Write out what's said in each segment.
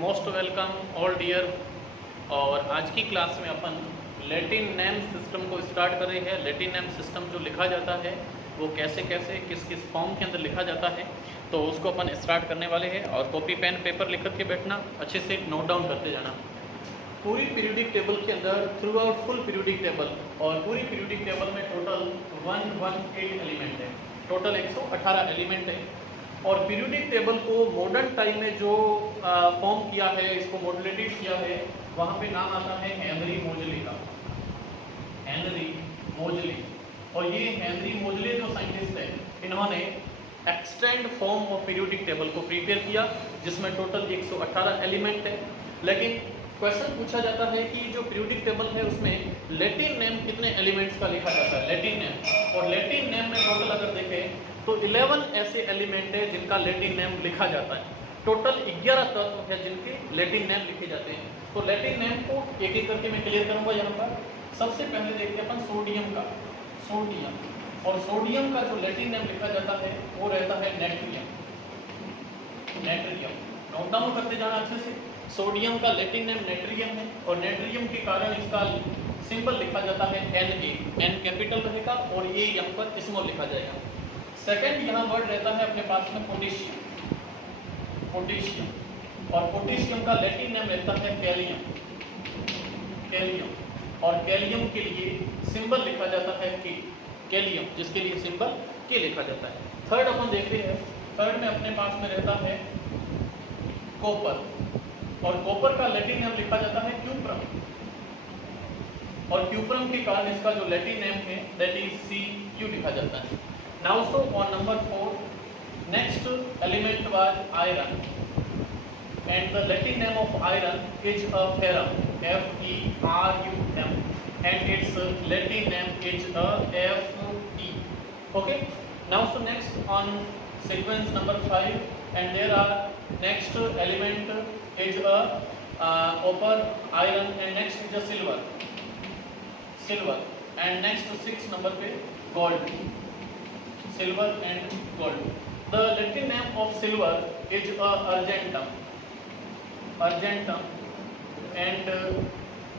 Most welcome all dear. और आज की क्लास में अपन लैटिन नेम सिस्टम को स्टार्ट कर रहे हैं। लैटिन नेम सिस्टम जो लिखा जाता है वो कैसे कैसे किस किस फॉर्म के अंदर लिखा जाता है, तो उसको अपन स्टार्ट करने वाले हैं। और कॉपी पेन पेपर लिख के बैठना, अच्छे से नोट डाउन करते जाना। पूरी पीरियोडिक टेबल के अंदर through out full periodic table, और पूरी पीरियोडिक टेबल में टोटल 118 एलिमेंट है, टोटल 118 एलिमेंट है। और पीरियोडिक टेबल को मॉडर्न टाइम में जो फॉर्म किया है, इसको मॉड्यूलेटेड किया है, वहाँ पे नाम आता है हेनरी मोजले का, हेनरी मोजले। और ये हेनरी मोजले जो साइंटिस्ट है, इन्होंने extend form of periodic table को प्रिपेयर किया, जिसमें टोटल 118 एलिमेंट है। लेकिन क्वेश्चन पूछा जाता है कि जो पीरियोडिक टेबल है उसमें लैटिन नेम कितने एलिमेंट्स का लिखा जाता है, लैटिन नेम। और लैटिन नेम में टोटल अगर देखें तो 11 ऐसे एलिमेंट है जिनका लैटिन नेम लिखा जाता है। टोटल 11 तत्व है जिनके लैटिन नेम लिखे जाते हैं। तो लैटिन नेम को एक एक करके मैं क्लियर करूंगा यहाँ पर। सबसे पहले देखते हैं अपन सोडियम का, सोडियम। और सोडियम का जो लैटिन नेम लिखा जाता है वो रहता है नेट्रियम, नेट्रियम। नोट डाउन करते जाना अच्छे से। सोडियम का लैटिन नेम नेट्रियम है, और नेट्रियम के कारण इसका सिंबल लिखा जाता है Na, एन कैपिटल रहेगा और ए यहाँ पर स्मॉल लिखा जाएगा। सेकंड यहाँ वर्ड रहता है अपने पास में पोटेशियम, पोटेशियम। और पोटेशियम का लैटिन नेम रहता है कैलियम, कैलियम। और कैलियम के लिए सिंबल लिखा जाता है के, कैलियम, जिसके लिए सिंबल के लिखा जाता है। थर्ड अपन देख रहे हैं, थर्ड में अपने पास में रहता है कॉपर, और कॉपर का लैटिन नेम लिखा जाता है क्यूप्रम। और क्यूप्रम के कारण इसका जो लैटिन नेम है दैट इज Cu लिखा जाता है। Now so on number 4, next element was iron, and the Latin name of iron is a ferrum, Ferum, and its Latin name is Fe. Okay. Now so next on sequence number 5, and there are next element is a copper, iron, and next is a silver, silver, and next 6 number पे gold, silver and gold. The Latin name of silver is argentum, argentum, and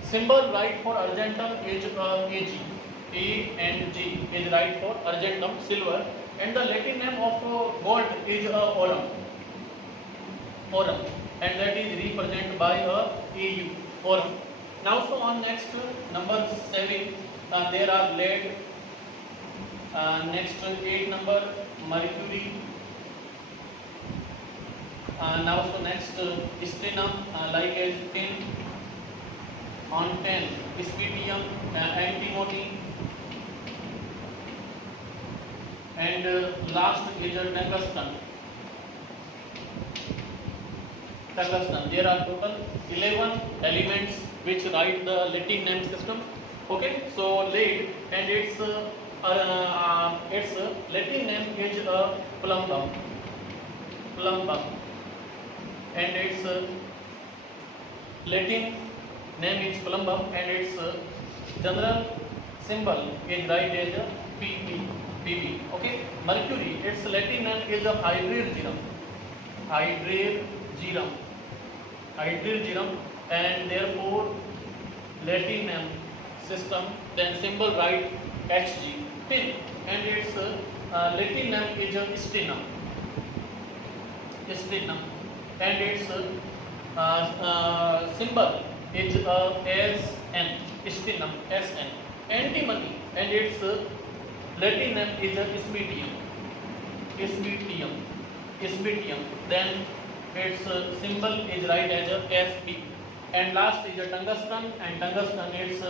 symbol right for argentum is Ag, A and G is right for argentum, silver. And the Latin name of gold is aurum, aurum, and that is represented by a Au, aurum. Now so on next number 7, there are lead, next 8 number mercury, now so next strontium, like as tin. On 10 spudium, antimony, and last is tungsten, tungsten. There are total 11 elements which write the Latin name system. Okay, so lead, and its Latin name is plumbum, plumbum, and its Latin name is plumbum, and its general symbol is right as a Pb, Pb. Okay, mercury, its Latin name is a hydrogen, hydrogen, hydrogen, and therefore Latin name system, then symbol right Hg, tin, and its Latin name is a strenum, strenum, and its symbol is Sn, strenum, Sn. Antimony, and its Latin name is a spudium, spudium, spudium. Then its symbol is right as a Sp. And last is a tungsten, and tungsten, its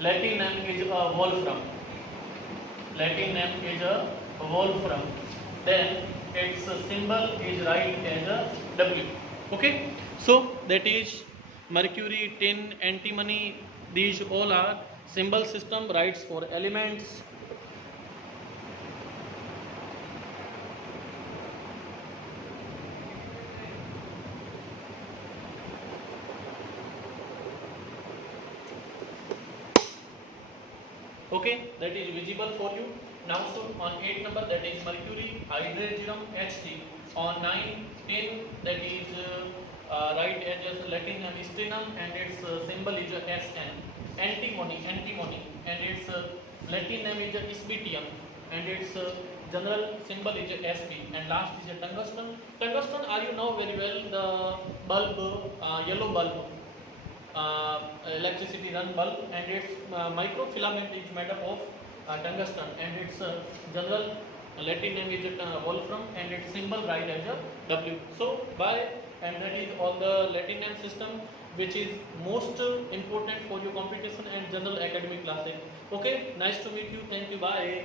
Latin name is a wolfram, Latin name is a wolfram. Then its symbol is right as a W. Okay, so that is mercury, tin, antimony. These all are symbol system, rights for elements. Okay, that is visible for you. Now so on 8 number, that is mercury, hydrogen, Hg. On 9, tin, that is right edges Latin name sternum, and its symbol is SN. Antimony, and its Latin name is Isbitium, and its general symbol is Sb. And last is a tungsten. Tungsten, are you know very well the bulb, yellow bulb, electricity run bulb, and its microfilament is made up of tungsten, and its general Latin name is wolfram, and its symbol write as a W. So by, and that is all the Latin name system which is most important for your competition and general academic classes. Okay, nice to meet you. Thank you. Bye.